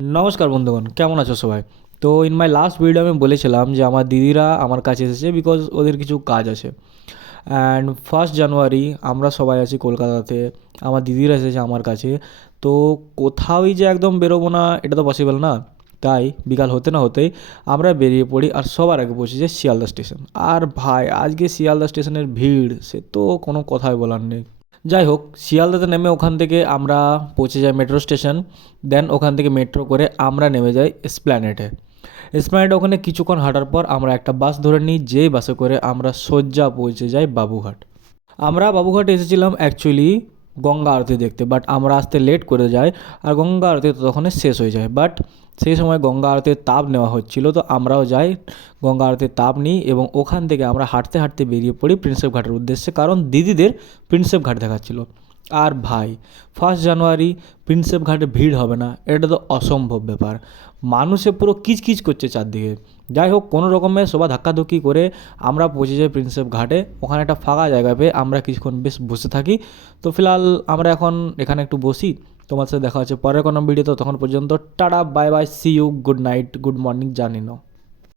নমস্কার বন্ধুগণ, কেমন আছো সবাই? তো ইন মাই লাস্ট ভিডিও আমি বলেছিলাম যে আমার দিদিরা আমার কাছে এসেছে বিকজ ওদের কিছু কাজ আছে। অ্যান্ড 1st জানুয়ারি আমরা সবাই আছি কলকাতাতে, আমার দিদিরা এসেছে আমার কাছে। তো কোথাওই যে একদম বেরোবো না এটা তো পসিবল না। তাই বিকাল হতে না হতেই আমরা বেরিয়ে পড়ি আর সবার আগে পৌঁছে যাই শিয়ালদা স্টেশন। আর ভাই আজকে শিয়ালদা স্টেশনের ভিড় সে তো কোনো কথাই বলার নেই। যাই হোক, শিয়ালদাতে নেমে ওখান থেকে আমরা পৌঁছে যাই মেট্রো স্টেশন। দেন ওখান থেকে মেট্রো করে আমরা নেমে যাই এসপ্ল্যানেডে। এসপ্ল্যানেডে ওখানে কিছুক্ষণ হাঁটার পর আমরা একটা বাস ধরে নিই, যেই বাসে করে আমরা সোজা পৌঁছে যাই বাবুঘাট। আমরা বাবুঘাটে এসেছিলাম অ্যাকচুয়ালি গঙ্গা আরতি দেখতে, বাট আমরা আসতে লেট করে যাই আর গঙ্গা আরতি ততক্ষণে শেষ হয়ে যায়। বাট সেই সময় গঙ্গা আরতির তাপ নেওয়া হচ্ছিল, তো আমরাও যাই গঙ্গা আরতির তাপ নিই এবং ওখান থেকে আমরা হাঁটতে হাঁটতে বেরিয়ে পড়ি প্রিন্সেপ ঘাটের উদ্দেশ্যে, কারণ দিদিদের প্রিন্সেপ ঘাট দেখাচ্ছিল। আর ভাই 1st জানুয়ারি প্রিন্সেপ ঘাটে ভিড় হবে না এটা তো অসম্ভব ব্যাপার। মানুষে পুরো কিচকিচ করছে চারদিকে। যাই হোক, কোনো রকমে সবাই ধাক্কাধুক্কি করে আমরা পৌঁছে যাই প্রিন্সেপ ঘাটে। ওখানে একটা ফাঁকা জায়গা পেয়ে আমরা কিছুক্ষণ বেশ বসে থাকি। তো ফিলহাল আমরা এখন এখানে একটু বসি। তোমার সাথে দেখা হচ্ছে পরের কোনো ভিডিওতে, তখন পর্যন্ত tata, bye bye, see you, good night, good morning, জানি না।